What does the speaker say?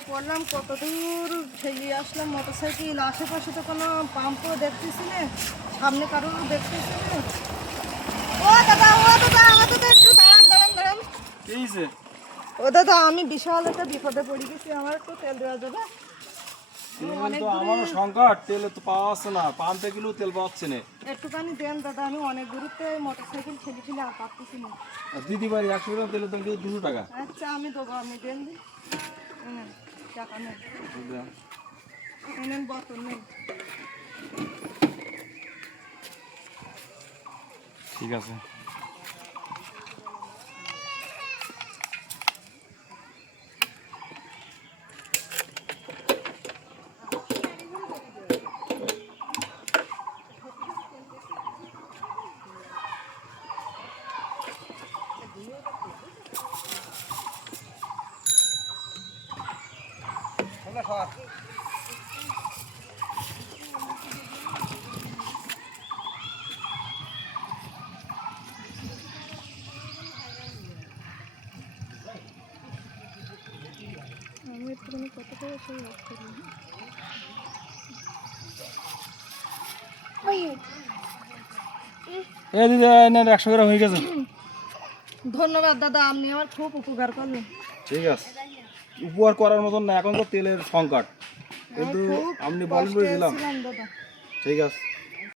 চিন্তায় পড়লাম, কত দূর ঠেলিয়ে আসলাম মোটরসাইকেল, আশেপাশে তো কোনো পাম্পও দেখতেছি না, সামনে কারোর দেখতেছি না। ও দাদা আমাদের তো একটু দাঁড়ান দাঁড়ান দাঁড়ান। কি হয়েছে? ও দাদা, আমি বিশাল একটা বিপদে পড়ে গেছি, আমার একটু তেল দেওয়া যাবে? তেল তো আমারও সংকট, তেল তো পাওয়া যাচ্ছে না, পাম্পে গেলেও তেল পাচ্ছে না। একটুখানি দেন দাদা, আমি অনেক দূরত্বে মোটরসাইকেল ঠেলে ঠেলে আর পারতেছি না। দিদি ভাই 100 গ্রাম তেলের দাম কিন্তু 200 টাকা। আচ্ছা আমি দেবো, আপনি দেন দিন। টাকা নেন, নেন বোতল নেন। ঠিক আছে। আমি একটুখানি কত করে সেই রাখতে এই দিদি না 100 গ্রাম হয়ে গেছে। ধন্যবাদ দাদা, আপনি আমার খুব উপকার করলেন। ঠিক আছে, উপহার করার মতন না, এখন তো তেলের সংকট, কিন্তু আপনি বলেন বুঝলাম। দাদা ঠিক আছে।